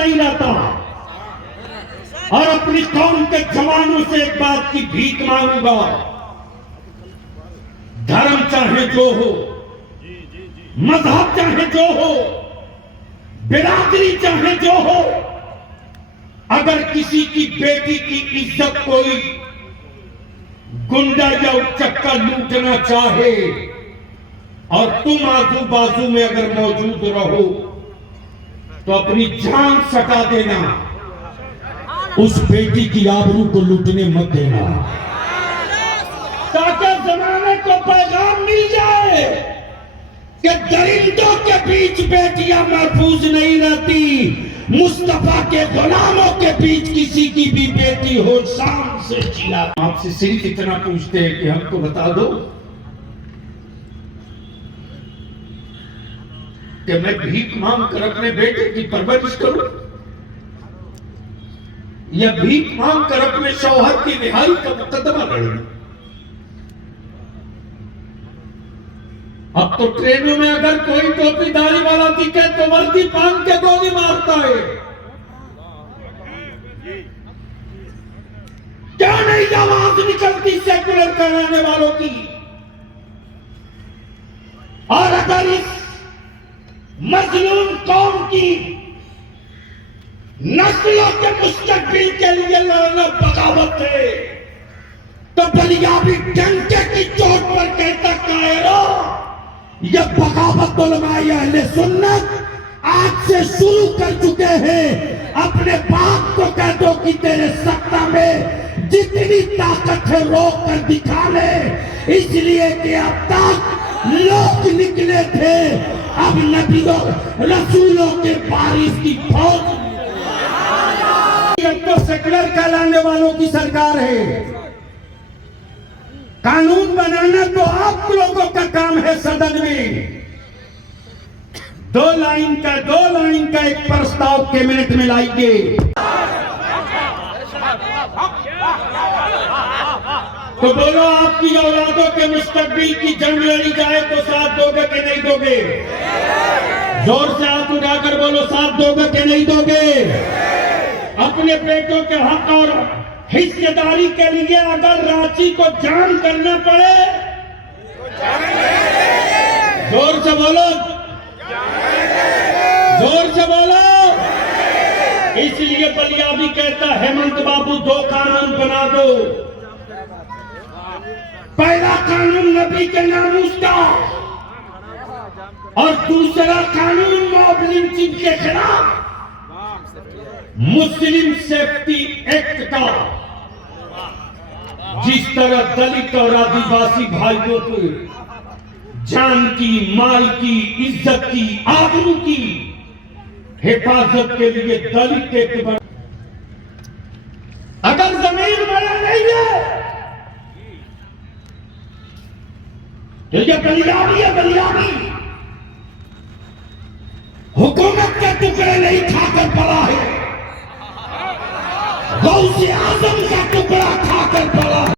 नहीं रहता और अपनी कौम के जवानों से एक बात की भीख मांगूंगा, धर्म चाहे जो हो, मजहब चाहे जो हो, बिरादरी चाहे जो हो, अगर किसी की बेटी की इज्जत कोई गुंडा या उचक्का लूटना चाहे और तुम आजू बाजू में अगर मौजूद रहो तो अपनी जान सटा देना, उस बेटी की आबरू को लूटने मत देना, ताकि जमाने को पैगाम मिल जाए कि दरिंदों के बीच बेटियां महफूज नहीं रहती। मुस्तफा के गुलामों के बीच किसी की भी बेटी हो शान से जिया। आपसे सिर्फ इतना पूछते हैं कि हमको बता दो कि मैं भीख मांग कर अपने बेटे की परवरिश करूं या भीख मांग कर अपने शौहर की रिहाई का मुकदमा लड़ूं। अब तो ट्रेनों में अगर कोई टोपीदारी वाला दिखे तो वर्दी बांध के गोली मारता है। क्या नहीं आवाज निकलती सेकुलर कराने वालों की? और अगर इस मजलूम कौम की नस्लों के मुस्तकबिल के लिए लड़ना बगावत है तो बलियाबी डंके की चोट पर कहता कायरो, यह बगावत उलमाए अहले सुन्नत आज से शुरू कर चुके हैं। अपने बाप को कह दो कि तेरे सत्ता में जितनी ताकत है रोक कर दिखा ले, इसलिए कि अब तक लोग निकले थे, अब नबियों रसूलों के बारिश की फौज। तो सेकुलर कहलाने वालों की सरकार है, कानून बनाना तो आप लोगों का काम है। सदन में दो लाइन का एक प्रस्ताव कैबिनेट में लाइए। तो बोलो, आपकी औलादों के मुस्तकबिल की जंग लड़ी जाए तो साथ दोगे कि नहीं दोगे? जोर से हाथ उठाकर बोलो, साथ दोगे कि नहीं दोगे? अपने बेटों के हक और हिस्सेदारी के लिए अगर रांची को जान करना पड़े, जोर से बोलो, जोर से बोलो। इसलिए बलिया भी कहता, हेमंत बाबू 2 कानून बना दो। पहला कानून नबी के नामूस का और दूसरा कानून मॉब लिंचिंग के खिलाफ मुस्लिम सेफ्टी एक्ट का। जिस तरह दलित और आदिवासी भाइयों को जान की, माल की, इज्जत की, आबरू की हिफाजत के लिए दलित एक्ट बना। अगर जमीन बड़ा नहीं है तो ये बलियाबी है, बलियाबी। हुकूमत के टुकड़े नहीं खाकर पड़ा है, गौसे आजम का टुकड़ा खाकर पड़ा है।